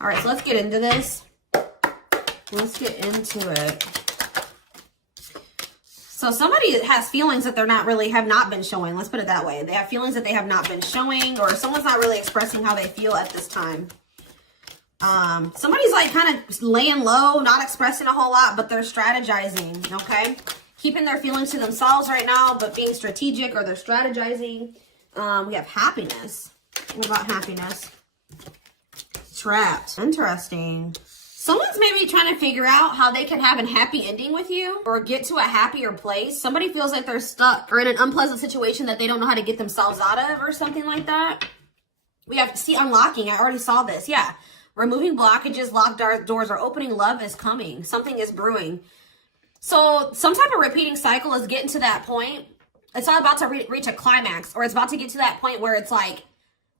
All right, so let's get into this. Let's get into it. So somebody has feelings that they're not really, have not been showing. Let's put it that way. They have feelings that they have not been showing, or someone's not really expressing how they feel at this time. Somebody's like kind of laying low, not expressing a whole lot, but they're strategizing, okay? Keeping their feelings to themselves right now, but being strategic, or they're strategizing. We have happiness. What about happiness? Trapped. Interesting. Someone's maybe trying to figure out how they can have a happy ending with you or get to a happier place. Somebody feels like they're stuck or in an unpleasant situation that they don't know how to get themselves out of or something like that. We have, see, unlocking. I already saw this. Yeah. Removing blockages, locked doors are opening. Love is coming. Something is brewing. So some type of repeating cycle is getting to that point. It's not about to reach a climax, or it's about to get to that point where it's like,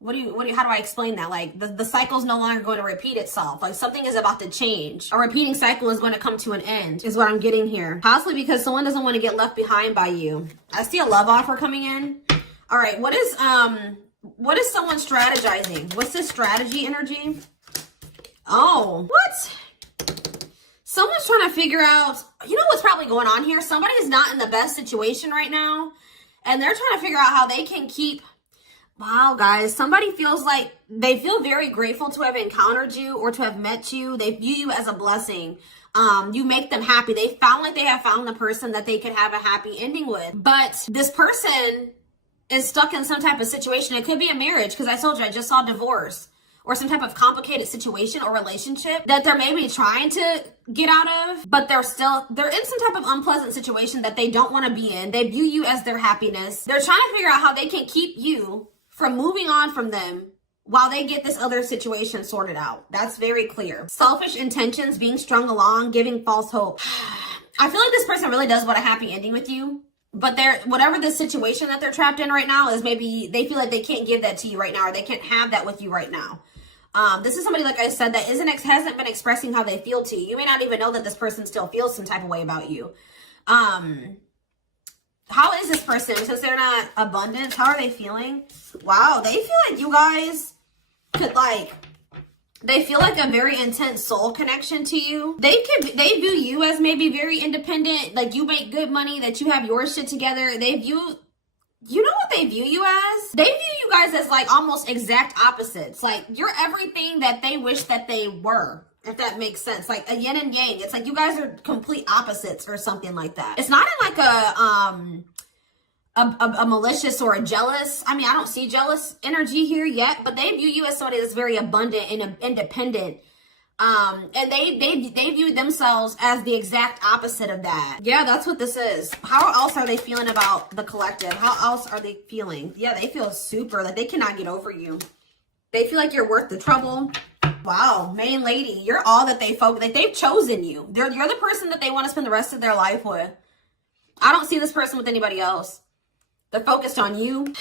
how do I explain that? Like the cycle is no longer going to repeat itself. Like something is about to change. A repeating cycle is going to come to an end is what I'm getting here. Possibly because someone doesn't want to get left behind by you. I see a love offer coming in. All right. What is someone strategizing? What's this strategy energy? Oh, what? Someone's trying to figure out, you know what's probably going on here? Somebody is not in the best situation right now. And they're trying to figure out how they can keep. Wow, guys, somebody feels like they feel very grateful to have encountered you or to have met you. They view you as a blessing. You make them happy. They have found the person that they could have a happy ending with. But this person is stuck in some type of situation. It could be a marriage, because I told you I just saw divorce, or some type of complicated situation or relationship that they're maybe trying to get out of, but they're in some type of unpleasant situation that they don't want to be in. They view you as their happiness. They're trying to figure out how they can keep you from moving on from them while they get this other situation sorted out. That's very clear. Selfish intentions, being strung along, giving false hope. I feel like this person really does want a happy ending with you, but whatever the situation that they're trapped in right now is, maybe they feel like they can't give that to you right now, or they can't have that with you right now. This is somebody, like I said, that hasn't been expressing how they feel to you. You may not even know that this person still feels some type of way about you. How is this person? Since they're not abundant, how are they feeling? Wow, they feel like you guys could they feel like a very intense soul connection to you. They view you as maybe very independent, like you make good money, that you have your shit together. You know what they view you as? They view you guys as like almost exact opposites. Like you're everything that they wish that they were, if that makes sense. Like a yin and yang. It's like you guys are complete opposites or something like that. It's not in like a malicious or a jealous. I mean, I don't see jealous energy here yet, but they view you as somebody that's very abundant and independent. And they view themselves as the exact opposite of that. Yeah, that's what this is. How else are they feeling about the collective? How else are they feeling? Yeah, they feel super, like they cannot get over you. They feel like you're worth the trouble. Wow, main lady, you're all that they've chosen you. You're the person that they want to spend the rest of their life with. I don't see this person with anybody else. They're focused on you.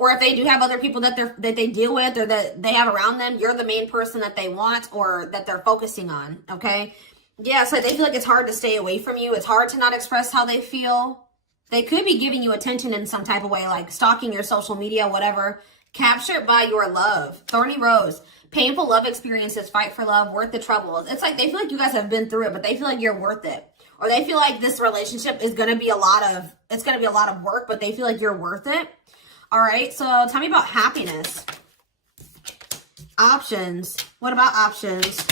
Or if they do have other people that they deal with or that they have around them, you're the main person that they want or that they're focusing on, okay? Yeah, so they feel like it's hard to stay away from you. It's hard to not express how they feel. They could be giving you attention in some type of way, like stalking your social media, whatever. Captured by your love. Thorny rose. Painful love experiences. Fight for love. Worth the trouble. It's like they feel like you guys have been through it, but they feel like you're worth it. Or they feel like this relationship is going to be a lot of work, but they feel like you're worth it. All right, so tell me about happiness. Options. What about options?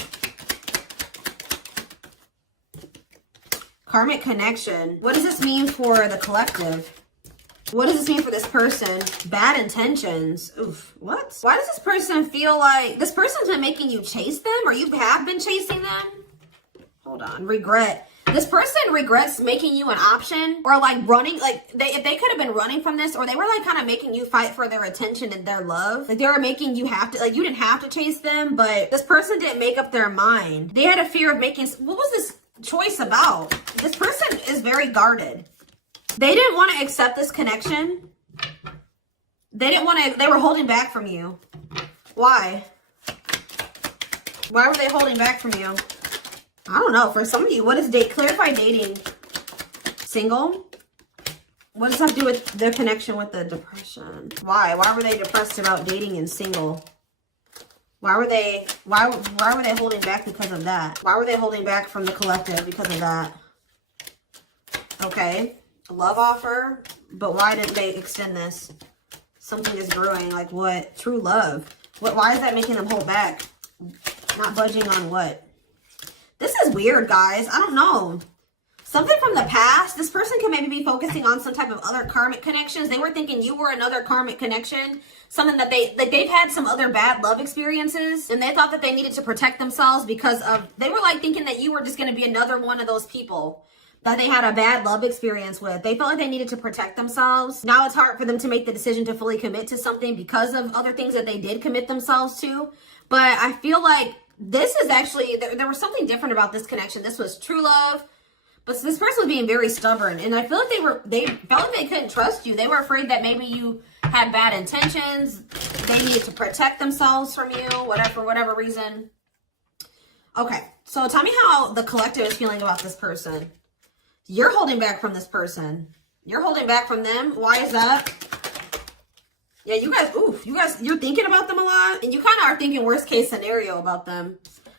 Karmic connection. What does this mean for the collective? What does this mean for this person? Bad intentions. Oof, what? Why does this person feel like this person's been making you chase them, or you have been chasing them? Hold on. Regret. This person regrets making you an option, or like running, like if they could have been running from this, or they were like kind of making you fight for their attention and their love. Like they were making you have to, like you didn't have to chase them, but this person didn't make up their mind. They had a fear of making, what was this choice about? This person is very guarded. They didn't want to accept this connection. They were holding back from you. Why? Why were they holding back from you? I don't know. For some of you, what is clarify dating? Single? What does that have to do with their connection with the depression? Why? Why were they depressed about dating and single? Why were they holding back because of that? Why were they holding back from the collective because of that? Okay. A love offer. But why didn't they extend this? Something is brewing. Like what? True love. Why is that making them hold back? Not budging on what? This is weird, guys. I don't know. Something from the past. This person could maybe be focusing on some type of other karmic connections. They were thinking you were another karmic connection. Something that they've had some other bad love experiences. And they thought that they needed to protect themselves because of, they were like thinking that you were just going to be another one of those people that they had a bad love experience with. They felt like they needed to protect themselves. Now it's hard for them to make the decision to fully commit to something because of other things that they did commit themselves to. But I feel like this is actually, there was something different about this connection. This was true love. But this person was being very stubborn, and I feel like they felt like they couldn't trust you. They were afraid that maybe you had bad intentions. They needed to protect themselves from you, for whatever reason. Okay, so tell me how the collective is feeling about this person. You're holding back from this person. You're holding back from them. Why is that? Yeah, you guys, you're thinking about them a lot, and you kind of are thinking worst case scenario about them.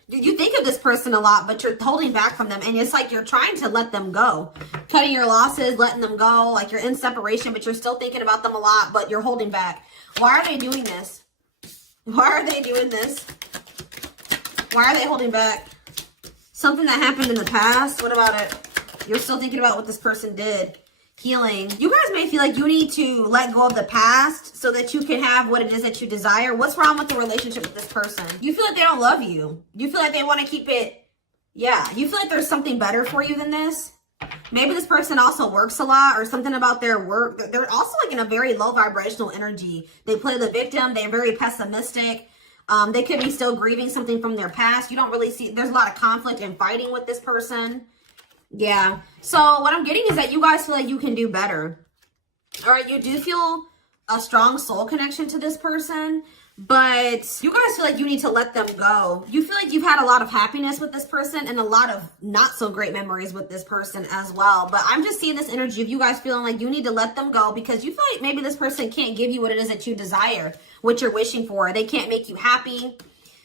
You think of this person a lot, but you're holding back from them. And it's like you're trying to let them go. Cutting your losses, letting them go. Like you're in separation, but you're still thinking about them a lot, but you're holding back. Why are they doing this? Why are they doing this? Why are they holding back? Something that happened in the past. What about it? You're still thinking about what this person did. Healing. You guys may feel like you need to let go of the past so that you can have what it is that you desire. What's wrong with the relationship with this person? You feel like they don't love you. You feel like they want to keep it. Yeah. You feel like there's something better for you than this. Maybe this person also works a lot or something about their work. They're also like in a very low vibrational energy. They play the victim. They're very pessimistic. They could be still grieving something from their past. You don't really see, there's a lot of conflict and fighting with this person. Yeah. So what I'm getting is that you guys feel like you can do better. All right. You do feel a strong soul connection to this person, but you guys feel like you need to let them go. You feel like you've had a lot of happiness with this person and a lot of not so great memories with this person as well. But I'm just seeing this energy of you guys feeling like you need to let them go because you feel like maybe this person can't give you what it is that you desire, what you're wishing for. They can't make you happy.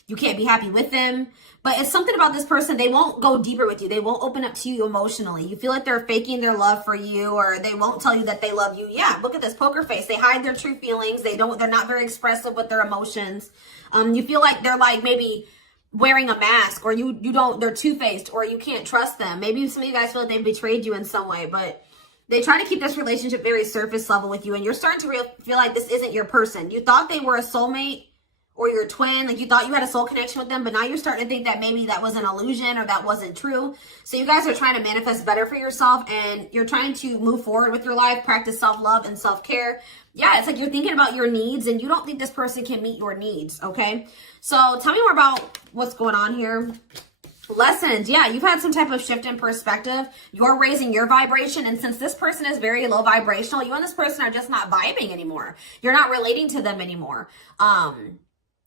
You can't be happy with them. But it's something about this person. They won't go deeper with you. They won't open up to you emotionally. You feel like they're faking their love for you, or they won't tell you that they love you. Yeah, look at this poker face. They hide their true feelings. They're not very expressive with their emotions. You feel like they're like maybe wearing a mask, or they're two-faced, or you can't trust them. Maybe some of you guys feel like they've betrayed you in some way, but they try to keep this relationship very surface level with you, and you're starting to feel like this isn't your person. You thought they were a soulmate, or your twin, like you thought you had a soul connection with them, but now you're starting to think that maybe that was an illusion or that wasn't true. So you guys are trying to manifest better for yourself, and you're trying to move forward with your life, practice self-love and self-care. Yeah, it's like you're thinking about your needs and you don't think this person can meet your needs, okay? So tell me more about what's going on here. Lessons. Yeah, you've had some type of shift in perspective. You're raising your vibration, and since this person is very low vibrational, you and this person are just not vibing anymore. You're not relating to them anymore.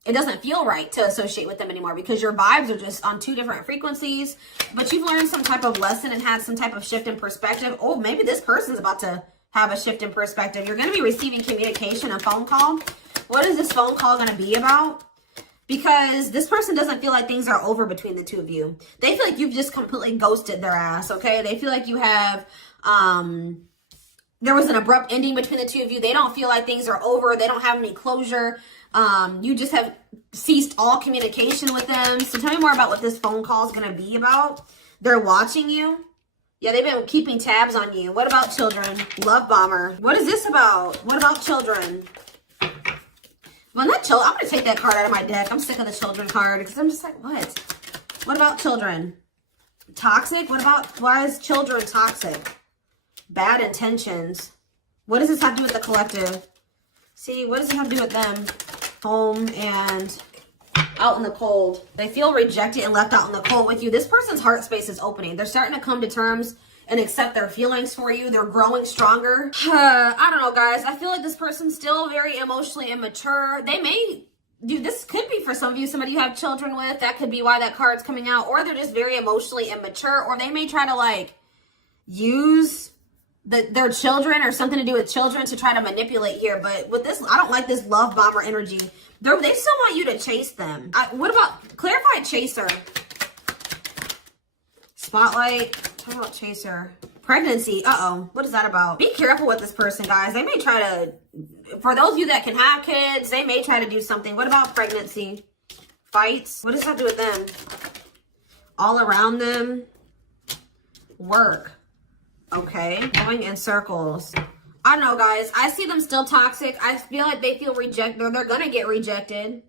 It doesn't feel right to associate with them anymore because your vibes are just on two different frequencies. But you've learned some type of lesson and had some type of shift in perspective. Oh, maybe this person's about to have a shift in perspective. You're going to be receiving communication, a phone call. What is this phone call going to be about? Because this person doesn't feel like things are over between the two of you. They feel like you've just completely ghosted their ass, okay? They feel like you have, there was an abrupt ending between the two of you. They don't feel like things are over. They don't have any closure. You just have ceased all communication with them. So tell me more about what this phone call is going to be about. They're watching you. Yeah, they've been keeping tabs on you. What about children? Love bomber. What is this about? What about children? Well, not children. I'm going to take that card out of my deck. I'm sick of the children card because I'm just like, what? What about children? Toxic? Why is children toxic? Bad intentions. What does this have to do with the collective? See, what does it have to do with them? Home and out in the cold. They feel rejected and left out in the cold with you. This person's heart space is opening. They're starting to come to terms and accept their feelings for you. They're growing stronger. I don't know, guys. I feel like this person's still very emotionally immature. They may do, this could be for some of you, somebody you have children with. That could be why that card's coming out. Or they're just very emotionally immature. Or they may try to like use their children or something to do with children to try to manipulate here. But with this, I don't like this love bomber energy. They still want you to chase them. What about clarified chaser? Spotlight. Talk about chaser. Pregnancy. Uh-oh. What is that about? Be careful with this person, guys. They may try to, for those of you that can have kids, they may try to do something. What about pregnancy? Fights. What does that do with them? All around them. Work. Okay. Going in circles. I don't know, guys. I see them still toxic. I feel like they feel rejected, or they're going to get rejected.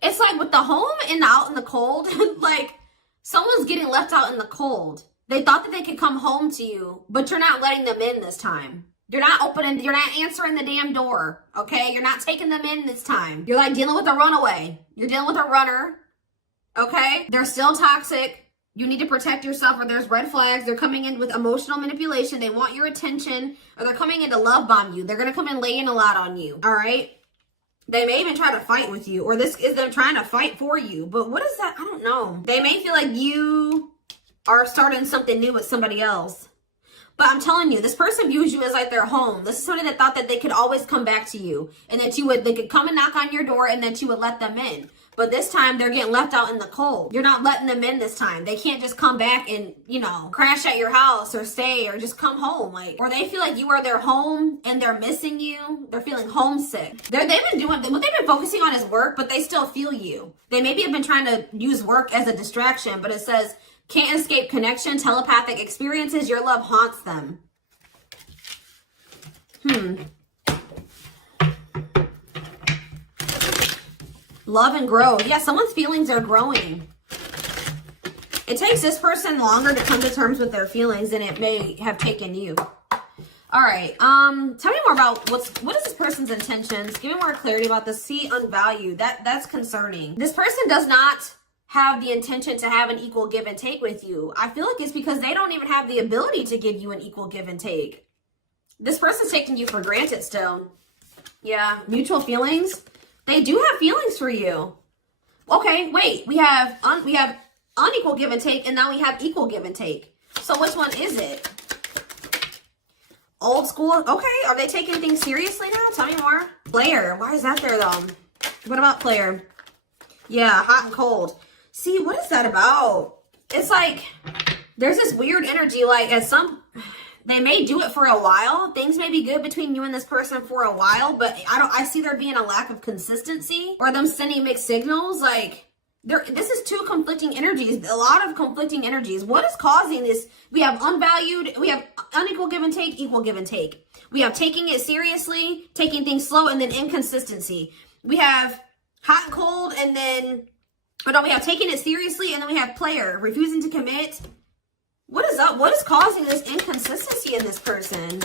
It's like with the home and out in the cold, like someone's getting left out in the cold. They thought that they could come home to you, but you're not letting them in this time. You're not opening, you're not answering the damn door, okay? You're not taking them in this time. You're like dealing with a runaway. You're dealing with a runner, okay? They're still toxic. You need to protect yourself, or there's red flags. They're coming in with emotional manipulation. They want your attention, or they're coming in to love bomb you. They're going to come in laying a lot on you, all right? They may even try to fight with you, or this is them trying to fight for you. But what is that? I don't know. They may feel like you are starting something new with somebody else. But I'm telling you, this person views you as like their home. This is somebody that thought that they could always come back to you, and that they could come and knock on your door, and that you would let them in. But this time, they're getting left out in the cold. You're not letting them in this time. They can't just come back and, you know, crash at your house or stay or just come home. Like, or they feel like you are their home and they're missing you. They're feeling homesick. They've been doing, what they've been focusing on is work, but they still feel you. They maybe have been trying to use work as a distraction, but it says, can't escape connection, telepathic experiences, your love haunts them. Love and grow. Yeah, someone's feelings are growing. It takes this person longer to come to terms with their feelings than it may have taken you. All right. Tell me more about what is this person's intentions? Give me more clarity about this. See, unvalued. That's concerning. This person does not have the intention to have an equal give and take with you. I feel like it's because they don't even have the ability to give you an equal give and take. This person's taking you for granted still. Yeah, mutual feelings. They do have feelings for you. Okay, wait. We have unequal give and take, and now we have equal give and take. So which one is it? Old school. Okay, are they taking things seriously now? Tell me more. Player. Why is that there, though? What about player? Yeah, hot and cold. See, what is that about? It's like there's this weird energy, like they may do it for a while. Things may be good between you and this person for a while, but I see there being a lack of consistency, or them sending mixed signals. Like this is two conflicting energies, a lot of conflicting energies. What is causing this? We have unvalued, we have unequal give and take, equal give and take. We have taking it seriously, taking things slow, and then inconsistency. We have hot and cold, and then, we have taking it seriously, and then we have player, refusing to commit. What is up? What is causing this inconsistency in this person?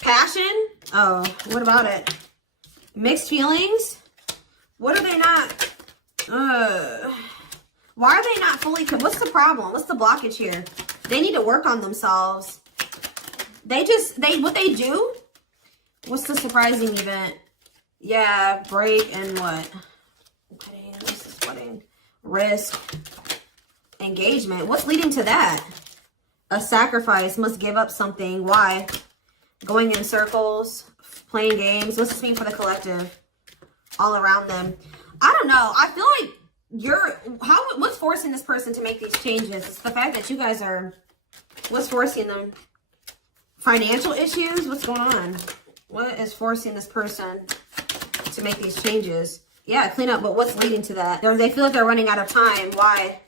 Passion? Oh, what about it? Mixed feelings? What are they not? Why are they not fully? What's the problem? What's the blockage here? They need to work on themselves. What they do? What's the surprising event? Yeah, break and what? Wedding. This is wedding. Risk. Engagement. What's leading to that? A sacrifice. Must give up something. Why? Going in circles. Playing games. What's this mean for the collective? All around them. I don't know. I feel like what's forcing this person to make these changes? It's the fact that you guys are, what's forcing them? Financial issues? What's going on? What is forcing this person to make these changes? Yeah, clean up, but what's leading to that? They feel like they're running out of time. Why?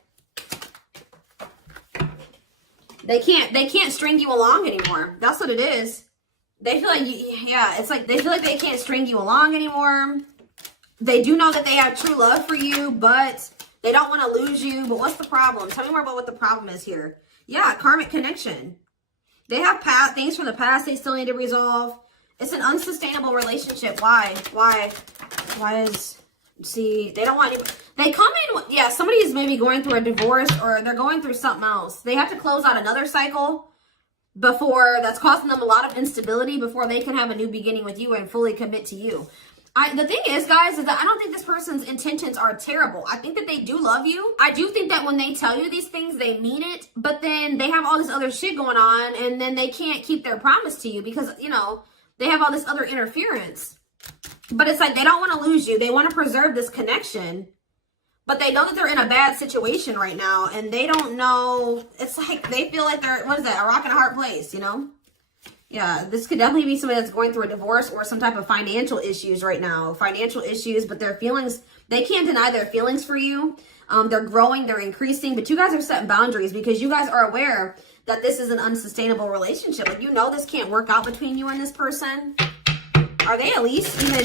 They can't string you along anymore. That's what it is. They feel like, it's like they feel like they can't string you along anymore. They do know that they have true love for you, but they don't want to lose you. But what's the problem? Tell me more about what the problem is here. Yeah, karmic connection. They have things from the past they still need to resolve. It's an unsustainable relationship. Why? See, they don't want any. They come in, somebody is maybe going through a divorce, or they're going through something else. They have to close out another cycle that's causing them a lot of instability before they can have a new beginning with you and fully commit to you. The thing is, guys, is that I don't think this person's intentions are terrible. I think that they do love you. I do think that when they tell you these things, they mean it. But then they have all this other shit going on, and then they can't keep their promise to you because, you know, they have all this other interference. But it's like they don't want to lose you. They want to preserve this connection. But they know that they're in a bad situation right now, and they don't know. It's like they feel like they're, what is that, a rock and a hard place, you know? Yeah, this could definitely be somebody that's going through a divorce or some type of financial issues right now. Financial issues, but their feelings, they can't deny their feelings for you. They're growing, they're increasing, but you guys are setting boundaries because you guys are aware that this is an unsustainable relationship. Like, you know this can't work out between you and this person. Are they at least even,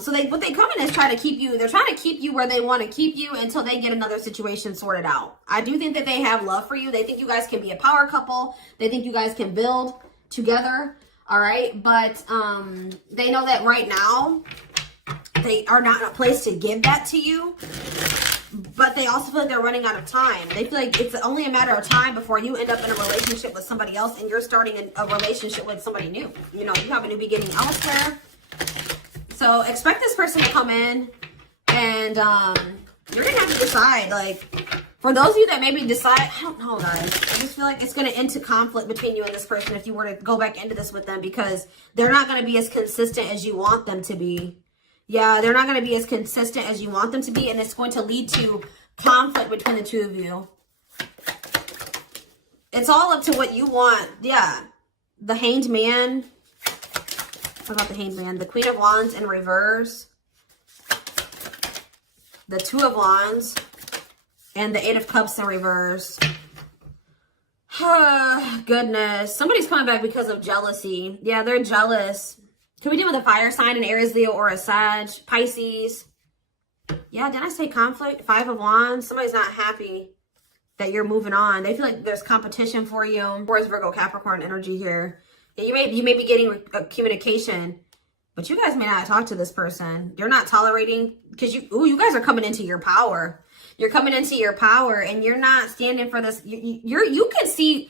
so what they come in is try to keep you, they're trying to keep you where they want to keep you until they get another situation sorted out. I do think that they have love for you. They think you guys can be a power couple. They think you guys can build together, all right? But they know that right now they are not in a place to give that to you, but they also feel like they're running out of time. They feel like it's only a matter of time before you end up in a relationship with somebody else and you're starting a relationship with somebody new. You know, you have a new beginning elsewhere. So expect this person to come in, and you're gonna have to decide. Like, for those of you that maybe decide, I don't know, guys, I just feel like it's going to end to conflict between you and this person if you were to go back into this with them, because they're not going to be as consistent as you want them to be. Yeah, they're not going to be as consistent as you want them to be, and it's going to lead to conflict between the two of you. It's all up to what you want. Yeah, the Hanged Man. What about the Hanged Man? The Queen of Wands in reverse. The Two of Wands. And the Eight of Cups in reverse. Goodness. Somebody's coming back because of jealousy. Yeah, they're jealous. Could we deal with a fire sign, an Aries, Leo, or a Sag? Pisces. Yeah, didn't I say conflict? Five of Wands. Somebody's not happy that you're moving on. They feel like there's competition for you. Where's Virgo, Capricorn energy here? Yeah, you may be getting communication, but you guys may not talk to this person. You're not tolerating, because you guys are coming into your power. You're coming into your power, and you're not standing for this. You can see,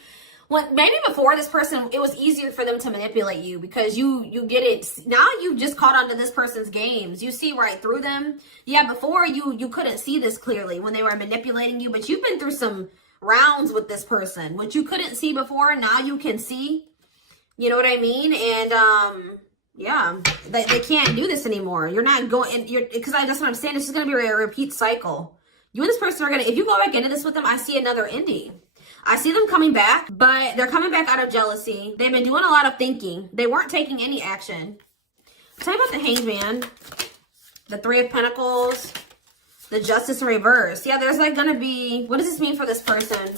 when maybe before this person, it was easier for them to manipulate you because you get it. Now you just caught onto this person's games. You see right through them. Yeah, before you couldn't see this clearly when they were manipulating you, but you've been through some rounds with this person, which you couldn't see before. Now you can see. You know what I mean? And yeah, they can't do this anymore. You're not going, because that's what I'm saying. This is going to be a repeat cycle. You and this person are going to, if you go back into this with them, I see another ending. I see them coming back, but they're coming back out of jealousy. They've been doing a lot of thinking. They weren't taking any action. Tell me about the Hanged Man, the Three of Pentacles, the Justice in reverse. Yeah, there's like going to be, what does this mean for this person?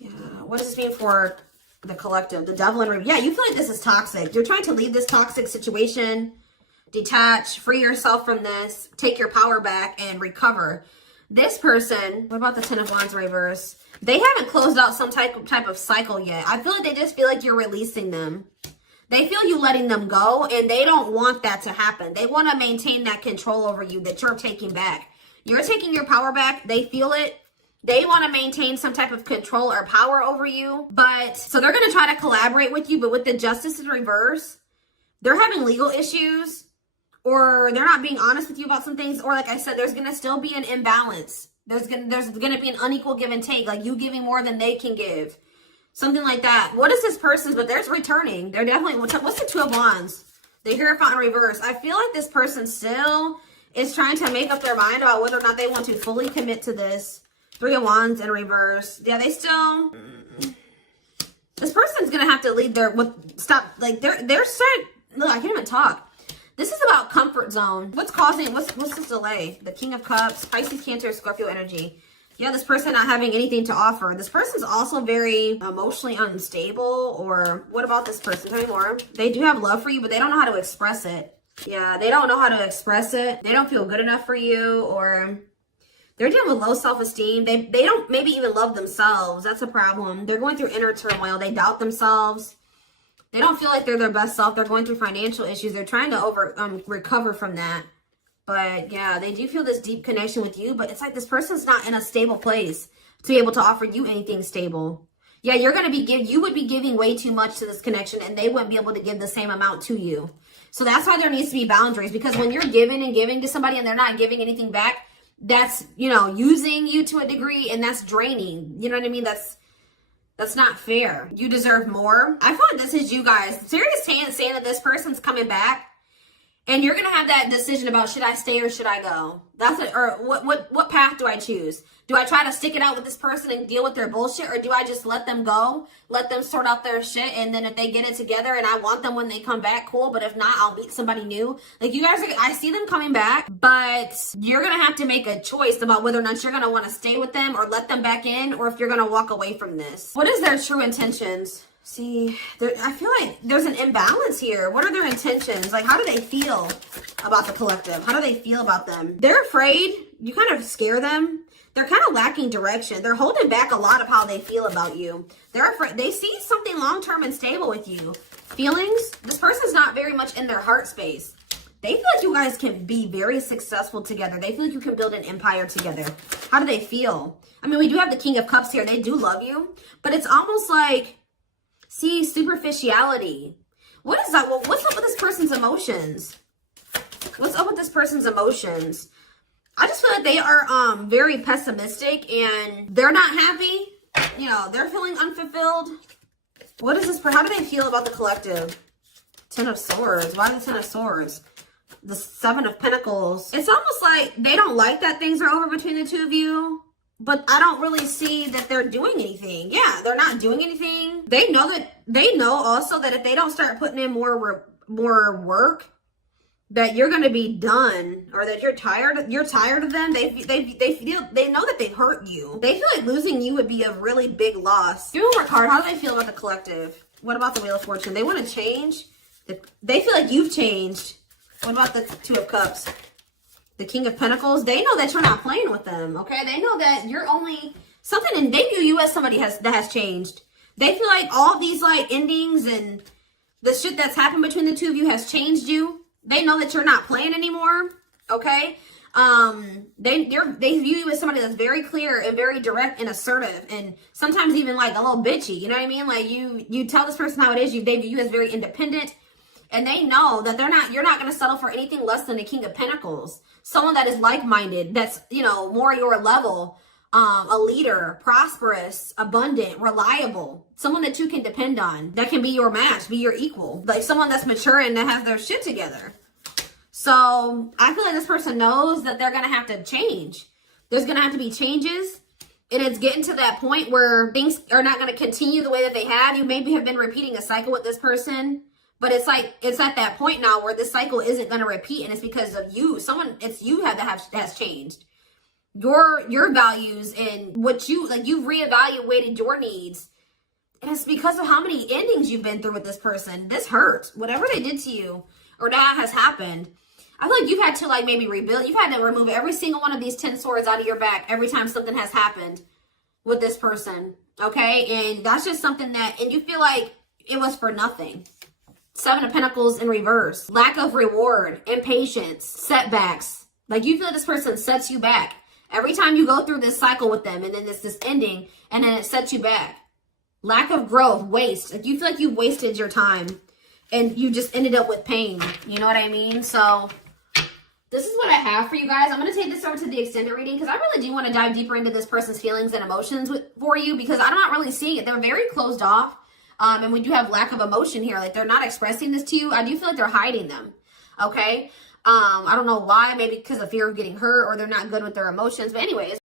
Yeah, what does this mean for the collective? The Devil in reverse. Yeah, you feel like this is toxic. You're trying to leave this toxic situation. Detach, free yourself from this, take your power back, and recover. This person, what about the Ten of Wands reverse? They haven't closed out some type of cycle yet. I feel like they just feel like you're releasing them. They feel you letting them go, and they don't want that to happen. They want to maintain that control over you that you're taking back. You're taking your power back. They feel it. They want to maintain some type of control or power over you. But, so they're going to try to collaborate with you, but with the Justice in reverse, they're having legal issues. Or they're not being honest with you about some things. Or like I said, there's going to still be an imbalance. There's going to be an unequal give and take. Like you giving more than they can give. Something like that. What is this person's? But there's returning. They're definitely, what's the Two of Wands? The Hierophant in reverse. I feel like this person still is trying to make up their mind about whether or not they want to fully commit to this. Three of Wands in reverse. Yeah, they still, this person's going to have to lead their, they're starting, look, I can't even talk. This is about comfort zone. What's this delay? The King of Cups, Pisces, Cancer, Scorpio energy. Yeah, this person not having anything to offer. This person's also very emotionally unstable. Or what about this person? Tell me more. They do have love for you, but they don't know how to express it. Yeah, they don't know how to express it. They don't feel good enough for you, or they're dealing with low self-esteem. They don't maybe even love themselves. That's a problem. They're going through inner turmoil. They doubt themselves. They don't feel like they're their best self. They're going through financial issues. They're trying to recover from that. But yeah, they do feel this deep connection with you. But it's like this person's not in a stable place to be able to offer you anything stable. Yeah, you would be giving way too much to this connection, and they wouldn't be able to give the same amount to you. So that's why there needs to be boundaries, because when you're giving and giving to somebody and they're not giving anything back, that's, you know, using you to a degree, and that's draining. You know what I mean? That's not fair. You deserve more. I feel like this is you guys. Serious saying that this person's coming back, and you're gonna have that decision about, should I stay or should I go? That's it. Or what path do I choose? Do I try to stick it out with this person and deal with their bullshit, or do I just let them go, let them sort out their shit, and then if they get it together and I want them when they come back, cool. But if not, I'll meet somebody new. Like, you guys, I see them coming back, but you're gonna have to make a choice about whether or not you're gonna want to stay with them or let them back in, or if you're gonna walk away from this. What is their true intentions? See, I feel like there's an imbalance here. What are their intentions? Like, how do they feel about the collective? How do they feel about them? They're afraid. You kind of scare them. They're kind of lacking direction. They're holding back a lot of how they feel about you. They're afraid. They see something long-term and stable with you. Feelings? This person's not very much in their heart space. They feel like you guys can be very successful together. They feel like you can build an empire together. How do they feel? I mean, we do have the King of Cups here. They do love you, but it's almost like, see, superficiality. What is that? Well, what's up with this person's emotions? What's up with this person's emotions? I just feel like they are very pessimistic, and they're not happy. You know, they're feeling unfulfilled. What is this? How do they feel about the collective? Ten of Swords. Why the Ten of Swords? The Seven of Pentacles. It's almost like they don't like that things are over between the two of you, but I don't really see that they're doing anything. Yeah, they're not doing anything. They know also that if they don't start putting in more work, that you're going to be done, or that you're tired of them. They know that they've hurt you. They feel like losing you would be a really big loss. Do one more card. How do they feel about the collective? What about the Wheel of Fortune? They want to change. They feel like you've changed. What about the Two of Cups? The King of Pentacles? They know that you're not playing with them, okay? They know that you're only something, and they view you as somebody that has changed. They feel like all these like endings and the shit that's happened between the two of you has changed you. They know that you're not playing anymore, okay? They view you as somebody that's very clear and very direct and assertive, and sometimes even like a little bitchy. You know what I mean? Like you tell this person how it is. They view you as very independent, and they know that you're not going to settle for anything less than the King of Pentacles. Someone that is like-minded, that's, you know, more your level, a leader, prosperous, abundant, reliable, someone that you can depend on, that can be your match, be your equal, like someone that's mature and that has their shit together. So I feel like this person knows that they're going to have to change. There's going to have to be changes, and it's getting to that point where things are not going to continue the way that they have. You maybe have been repeating a cycle with this person, but it's like, it's at that point now where this cycle isn't going to repeat, and it's because of you. It's you that has changed. Your values and what you've reevaluated your needs. And it's because of how many endings you've been through with this person. This hurts. Whatever they did to you or that has happened, I feel like you've had to like maybe rebuild. You've had to remove every single one of these 10 swords out of your back every time something has happened with this person. Okay? And that's just something and you feel like it was for nothing. Seven of Pentacles in reverse. Lack of reward, impatience, setbacks. Like you feel like this person sets you back. Every time you go through this cycle with them, and then this ending, and then it sets you back. Lack of growth, waste. Like you feel like you wasted your time, and you just ended up with pain. You know what I mean? So this is what I have for you guys. I'm going to take this over to the extended reading, because I really do want to dive deeper into this person's feelings and emotions for you, because I'm not really seeing it. They're very closed off, and we do have lack of emotion here. Like they're not expressing this to you. I do feel like they're hiding them. Okay? I don't know why. Maybe because of fear of getting hurt, or they're not good with their emotions. But anyways.